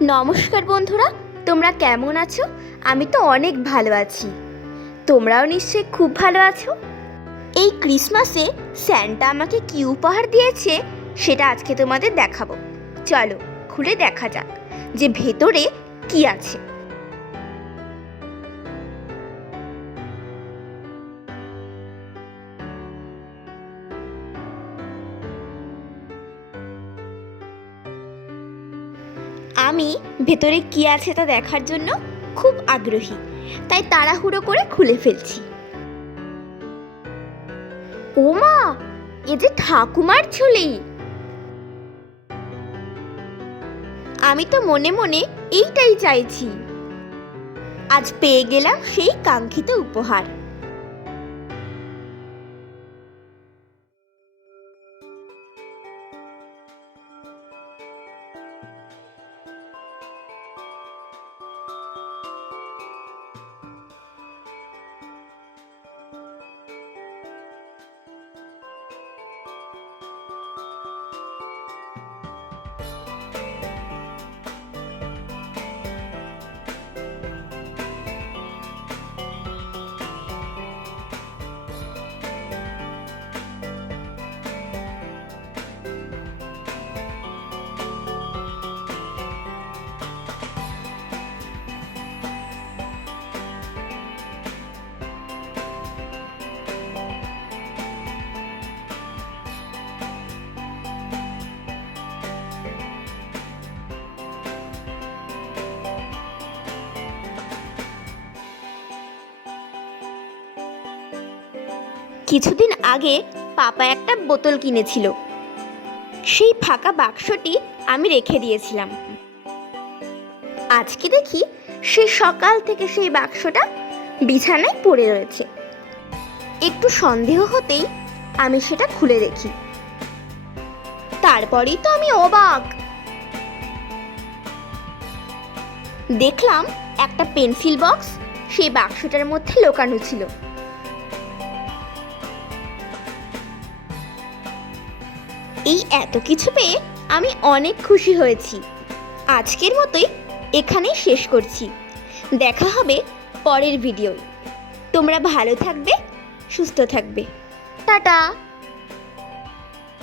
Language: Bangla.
নমস্কার বন্ধুরা, তোমরা কেমন আছো? আমি তো অনেক ভালো আছি। তোমরাও নিশ্চয়ই খুব ভালো আছো। এই ক্রিসমাসে স্যান্টা আমাকে কি উপহার দিয়েছে সেটা আজকে তোমাদের দেখাবো। চলো খুলে দেখা যাক যে ভেতরে কি আছে। আমি ভেতরে কি আছে তা দেখার জন্য খুব আগ্রহী, তাই তাড়াহুড়ো করে খুলে ফেলছি। ওমা, এ যে ঠাকুমার ঝুলি! আমি তো মনে মনে এইটাই চাইছি। আজ পেয়ে গেলাম সেই কাঙ্ক্ষিত উপহার। কিছুদিন আগে পাপা একটা বোতল কিনেছিল। সেই ফাঁকা বাক্সটি আমি রেখে দিয়েছিলাম। আজকে দেখি সে সকাল থেকে সেই বাক্সটা বিছানায় পড়ে রয়েছে। একটু সন্দেহ হতেই আমি সেটা খুলে দেখি। তারপরেই তো আমি অবাক। দেখলাম একটা পেন্সিল বক্স সেই বাক্সটার মধ্যে লুকানো ছিল। এই এত কিছু পেয়ে আমি অনেক খুশি হয়েছি। আজকের মতোই এখানেই শেষ করছি। দেখা হবে পরের ভিডিও। তোমরা ভালো থাকবে, সুস্থ থাকবে। টাটা।